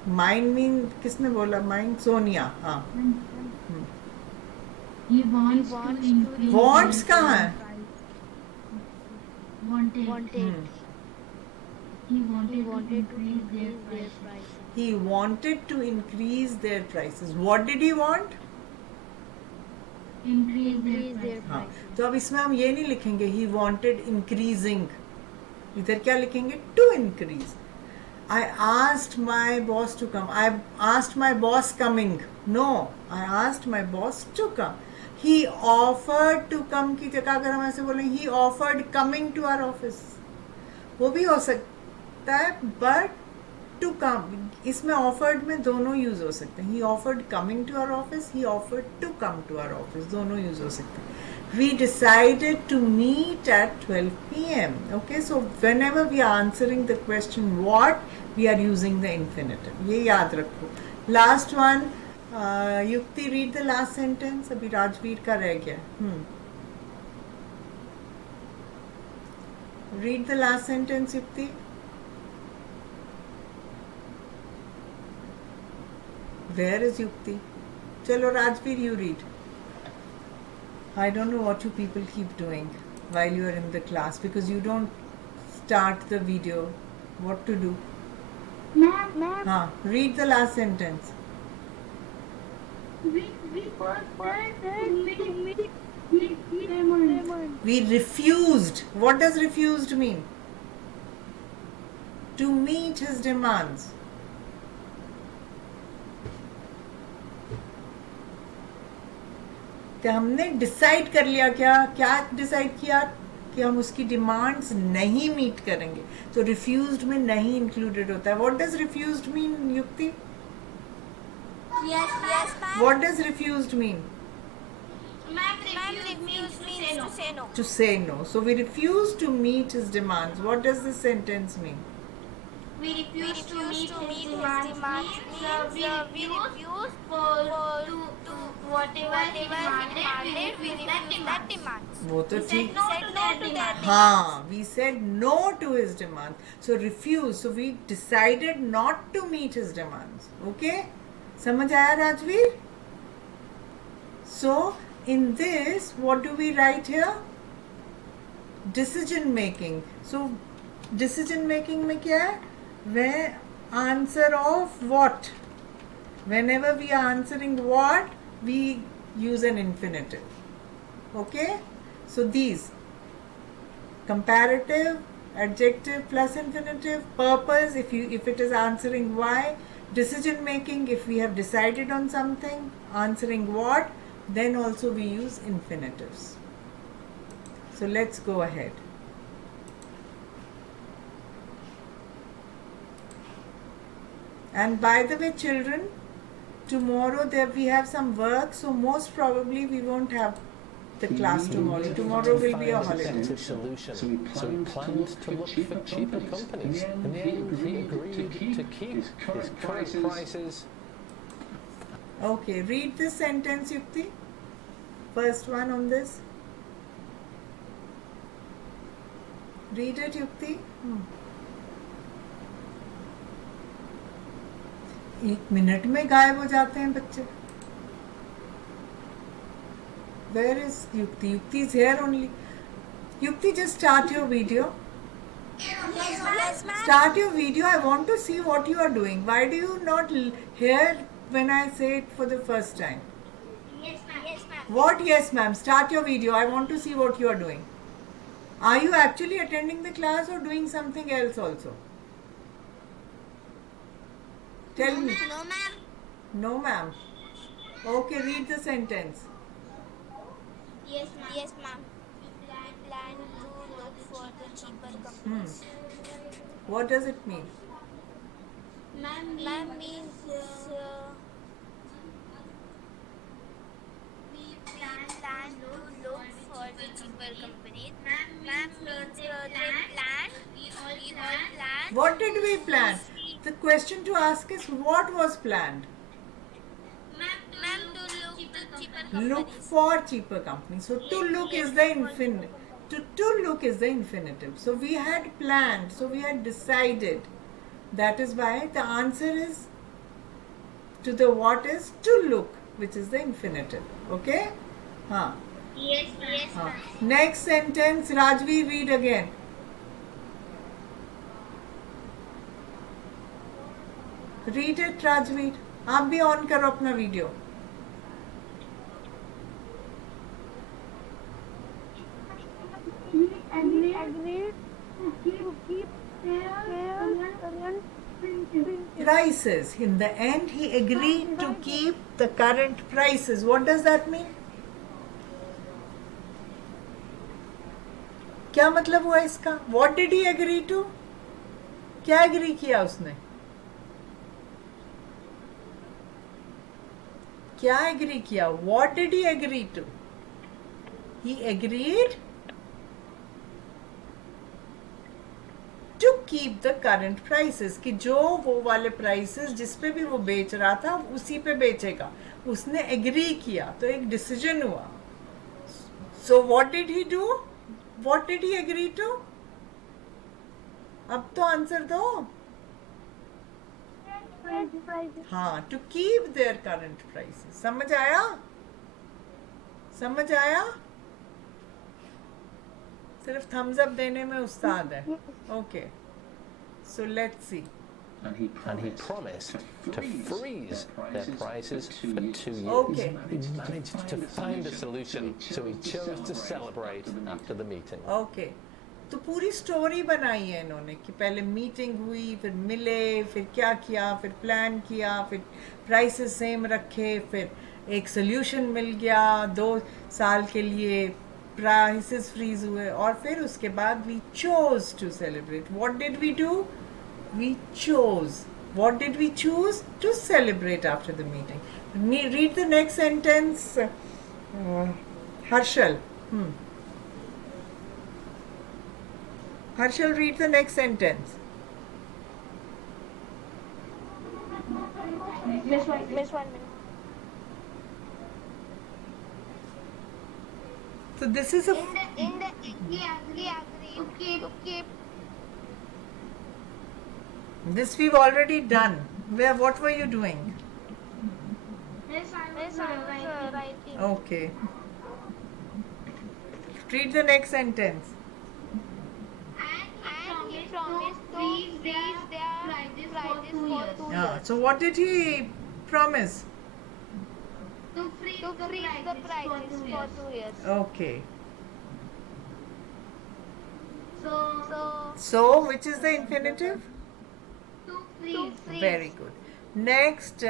Mind mean किसने बोला? Mind. Sonia. हाँ. He wants to increase. Wants कहाँ है? Wanted. He wanted to increase their price. He wanted to increase their prices. What did he want? Increase their हाँ. price. तो अब इसमें हम ये नहीं लिखेंगे he wanted increasing. इधर क्या लिखेंगे? To increase. I asked my boss to come. I asked my boss coming. No, I asked my boss to come. He offered to come की जगह अगर हम ऐसे बोलें he offered coming to our office, वो भी हो सकता है. But to come, इसमें offered में दोनों यूज हो सकते हैं. He offered coming to our office. He offered to come to our office. दोनों यूज हो सकते हैं. We decided to meet at 12 p.m. Okay, so whenever we are answering the question what, we are using the infinitive. ये याद रखो. Last one, Yukti, read the last sentence. अभी राजवीर का रह गया. Read the last sentence, Yukti. Where is Yukti? चलो Rajveer, you read. I don't know what you people keep doing while you are in the class because you don't start the video. What to do? Ma'am. हाँ, read the last sentence. We refused. We refused. What does refused mean? To meet his demands. क्या हमने decide कर लिया? क्या decide किया? कि हम उसकी डिमांड्स नहीं मीट करेंगे. तो रिफ्यूज्ड में नहीं इंक्लूडेड होता है. व्हाट डज रिफ्यूज्ड मीन, युक्ति? Yes, ma'am. What does refused mean? Ma'am, refuse means to say no. To say no. So we refuse to meet his demands. What does this sentence mean? We refused to meet his demands. We refused to whatever he demanded. We refused that demands. वो तो We said ठीक. no to their demands. हाँ, we said no to his demands. So refuse. So we decided not to meet his demands. Okay? समझ आया Rajveer? So in this, what do we write here? Decision making. So decision making में क्या है? Where answer of what? Whenever we are answering what, we use an infinitive. Okay? So these comparative, adjective plus infinitive, purpose if it is answering why, decision making if we have decided on something, answering what, then also we use infinitives. So let's go ahead. And by the way, children, tomorrow there we have some work, so most probably we won't have the class tomorrow. Tomorrow will be a holiday. Effective solution. So he planned to look for cheaper companies. In the end, he agreed to keep his current prices. Okay, read this sentence, Yukti. First one on this. Read it, Yukti. एक minute में गायब हो जाते हैं बच्चे. Where is Yukti? Yukti is here only. Yukti, just start your video. Yes, ma'am. Start your video. I want to see what you are doing. Why do you not hear when I say it for the first time? Yes, ma'am. What? Yes, ma'am. Start your video. I want to see what you are doing. Are you actually attending the class or doing something else also? Tell me. No, ma'am. No, ma'am. Okay, read the sentence. Yes, ma'am. We plan to look for the cheaper companies. What does it mean? Ma'am means we plan to look for the cheaper companies. Ma'am means they planned. We all planned. What did we plan? The question to ask is what was planned? Ma'am, to look the cheaper companies. Look for cheaper companies. So to look is the infinitive. To look is the infinitive. So we had planned. So we had decided. That is why the answer is to the what is to look, which is the infinitive. Okay? Huh. Yes, ma'am. Next sentence, Rajvi, read again. Read it, Rajvi. आप भी on करो अपना video. agreed to keep their current Prices. In the end, he agreed to keep the current prices. What does that mean? क्या मतलब हुआ इसका? What did he agree to? क्या agree किया उसने? क्या agree किया? What did he agree to? He agreed to keep the current prices, कि जो वो वाले prices जिस पे भी वो बेच रहा था उसी पे बेचेगा. उसने agree किया, तो एक decision हुआ. So what did he do? What did he agree to? अब तो आंसर दो. हाँ, to keep their current prices. समझ आया? समझ आया? सिर्फ thumbs up देने में उस्ताद है. Okay. So let's see. And he promised to freeze their prices for 2 years. Okay. He managed to find a solution, so he chose to celebrate after the meeting. Okay. तो पूरी story बनाई है इन्होंने कि पहले मीटिंग हुई, फिर मिले, फिर क्या किया, फिर प्लान किया, फिर प्राइसेस सेम रखे, फिर एक सोल्यूशन मिल गया, 2 साल के लिए प्राइसेस फ्रीज हुए, और फिर उसके बाद we chose to celebrate. What did we do? We chose. What did we choose? To celebrate after the meeting. Read the next sentence, Harshal. Harshal, read the next sentence. Miss 1 minute. So this is a In the he agreed to keep this we've already done. What were you doing? Miss I was writing. Okay. Read the next sentence. And he promised to freeze their prices for 2 years. So what did he promise? To freeze the prices for 2 years. Okay. So So which is the infinitive? to freeze. Very good. Next,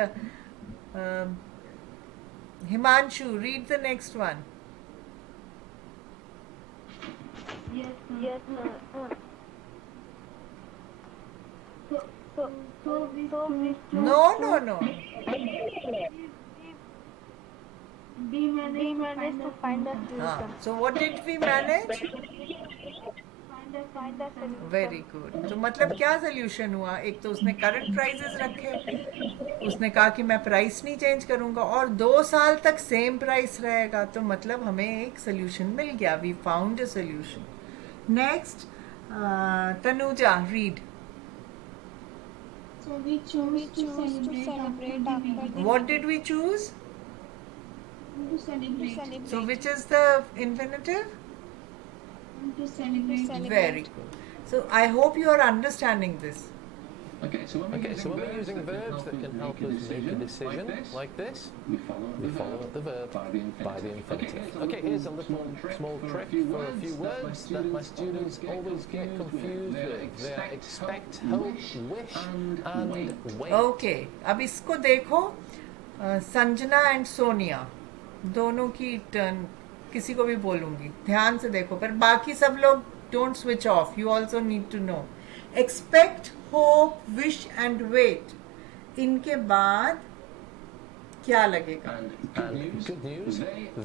Himanshu, read the next one. Yes, sir. So we No. managed to find a solution. So what did we manage? Find a solution. Very good. तो मतलब क्या solution हुआ? एक तो उसने current prices रखे, उसने कहा कि मैं प्राइस नहीं चेंज करूंगा, और 2 साल तक सेम प्राइस रहेगा. तो मतलब हमें एक सोल्यूशन मिल गया. We found a solution. Next, Tanuja, read. So we choose to celebrate after the What did we choose? to celebrate. So which is the infinitive? To celebrate. Very good. So I hope you are understanding this. Okay, so when we're using verbs that can help us make a decision like this, we follow the verb by the infinitive. Okay, here's a little small trick for a few words that my students always get confused with. They expect, hope, wish, and wait. Okay, अब इसको देखो. Sanjana and Sonia दोनों की turn, किसी को भी बोलूंगी, ध्यान से देखो. पर बाकी सब लोग don't switch off. You also need to know. Expect, hope, wish and wait, इनके बाद क्या लगेगा? And good news,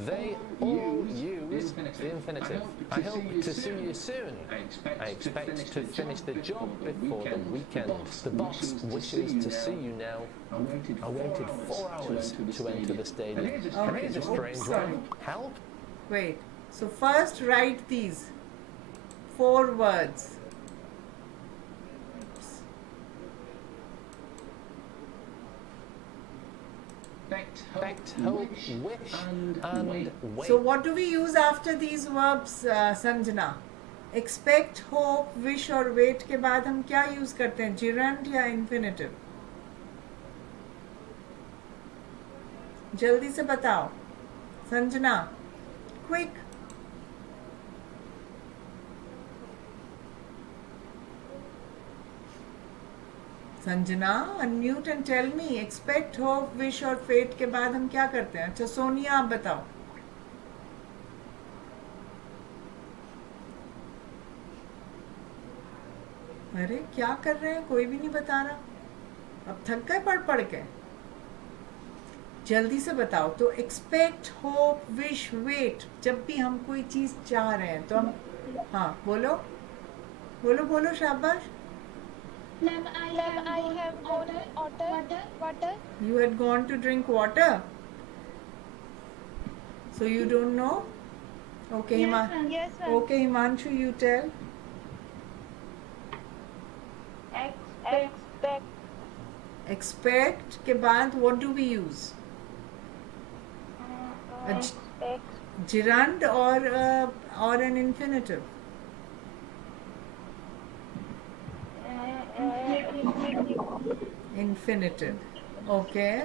they all use the infinitive. I hope to see you soon. I expect to finish the job before the weekend. The boss wishes to see you now. I waited 4 hours to enter the stadium. And here's a strange one. Help? Wait. So first write these 4 words. Expect, hope, wish, and wait. So what do we use after these verbs, Sanjana? Expect, hope, wish और wait के बाद हम क्या use करते हैं? gerund या infinitive? जल्दी से बताओ. Sanjana, quick. Sanjana, unmute and tell me. Expect, hope, wish और fate के बाद हम क्या करते हैं? अच्छा सोनिया, आप बताओ. अरे क्या कर रहे हैं? कोई भी नहीं बता रहा. अब थक गए पढ़ के? जल्दी से बताओ. तो एक्सपेक्ट, होप, विश, वेट, जब भी हम कोई चीज चाह रहे हैं तो हम, हाँ बोलो बोलो, शाबाश. I have water. You had gone to drink water, so you don't know. Okay, Yes, sir. Okay, Himanshu, you tell. Expect के बाद what do we use? Gerund or an infinitive? Infinitive. Okay.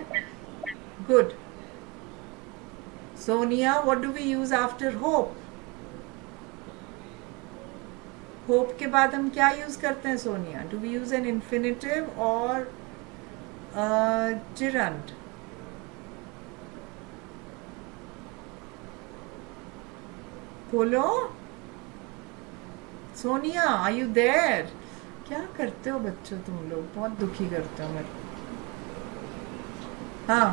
Good. Sonia, what do we use after hope? Hope के बाद हम क्या use करते हैं Sonia? Do we use an infinitive or gerund? बोलो. Sonia, are you there? क्या करते हो बच्चों तुम लोग? बहुत दुखी करते हो मेरे को. हाँ,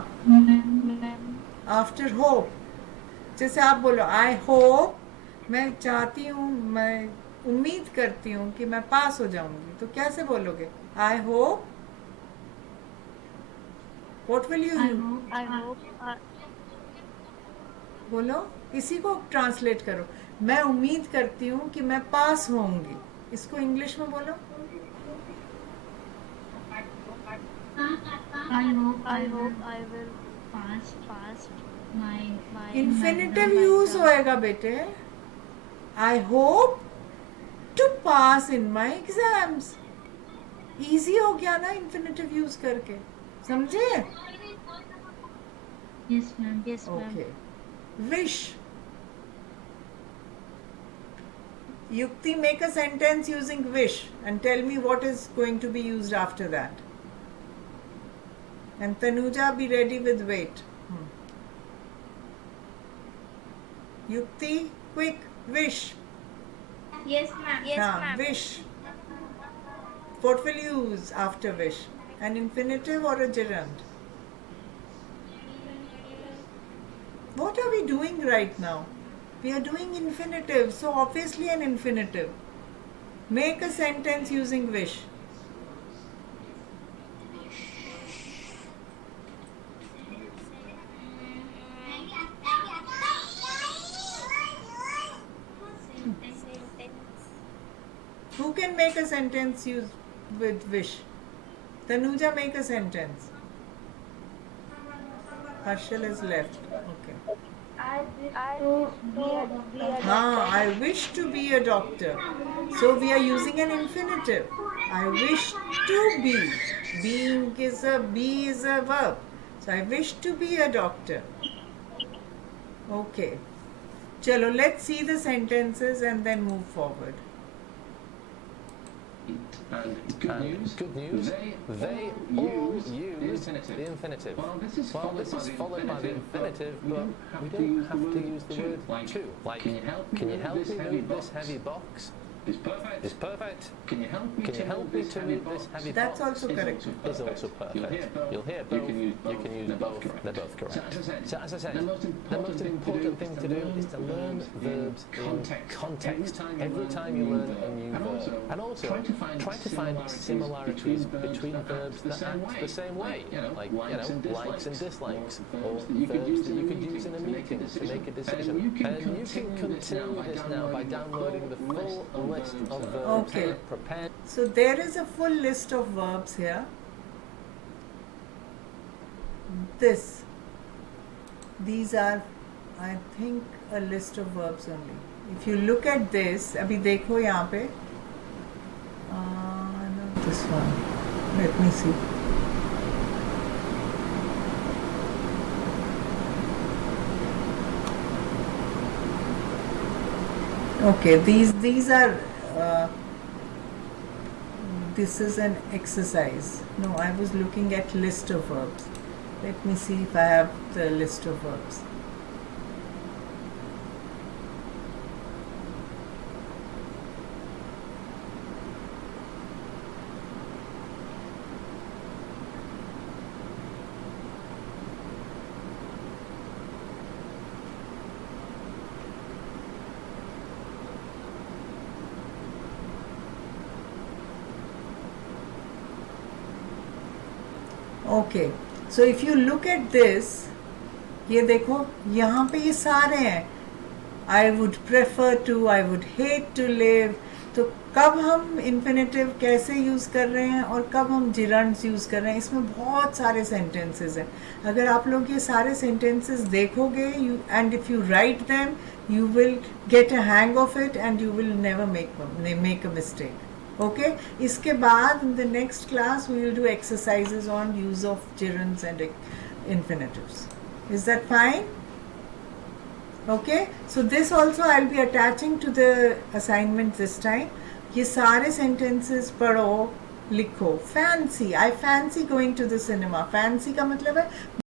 आफ्टर होप, जैसे आप बोलो आई होप, मैं चाहती हूँ, मैं उम्मीद करती हूँ कि मैं पास हो जाऊंगी, तो कैसे बोलोगे? I hope. What will you I hope बोलो, इसी को ट्रांसलेट करो. मैं उम्मीद करती हूँ कि मैं पास होंगी. इसको इंग्लिश में बोलो. I hope I will pass my infinitive use होएगा बेटे. I hope to pass in my exams. Easy हो गया ना इन्फिनेटिव यूज करके, समझे? Yes ma'am. Okay. Wish. Yukti, make a sentence using wish and tell me what is going to be used after that. And Tanuja, be ready with wait. Yukti, quick, wish. Yes, ma'am. Yes, ma'am. Wish. What will you use after wish? An infinitive or a gerund? What are we doing right now? We are doing infinitive, so obviously an infinitive. Make a sentence using wish. Who can make a sentence with wish? Tanuja, make a sentence. Harshal is left. Okay. I wish to be a doctor. So we are using an infinitive. I wish to be. Being is a verb. So I wish to be a doctor. Okay. Chalo, let's see the sentences and then move forward. And good news, they all use the infinitive. Well, this is followed by the infinitive, we but don't we have don't have to use the to. word to. Like, can you help me move this heavy box? It's perfect. Can you help me to move this heavy box? That's also correct. Is also perfect. You'll hear both. You can use both. They're both correct. So as I said, the most important thing to do is to learn verbs in context. Every time you learn a new verb, and also try to find similarities between verbs that act the same way, like likes and dislikes, or verbs that you could use in a meeting to make a decision. And you can continue this now by downloading the full list of verbs prepared. So there is a full list of verbs here. These are, I think, a list of verbs only. If you look at this, अभी देखो यहाँ पे. Not this one. Let me see. Okay, these are. This is an exercise. No, I was looking at list of verbs. Let me see if I have the list of verbs. Okay, so if you look at this, ये देखो यहाँ पे ये सारे हैं. I would prefer to, I would hate to live. तो कब हम infinitive कैसे यूज़ कर रहे हैं और कब हम gerunds यूज़ कर रहे हैं, इसमें बहुत सारे sentences हैं. अगर आप लोग ये सारे sentences देखोगे, and if you write them, you will get a hang of it and you will never make a mistake. Okay, इसके बाद in the next class we will do exercises on use of gerunds and infinitives. Is that fine? Okay, so this also I'll be attaching to the assignment this time. ये सारे sentences पढ़ो, लिखो. Fancy, I fancy going to the cinema. Fancy का मतलब है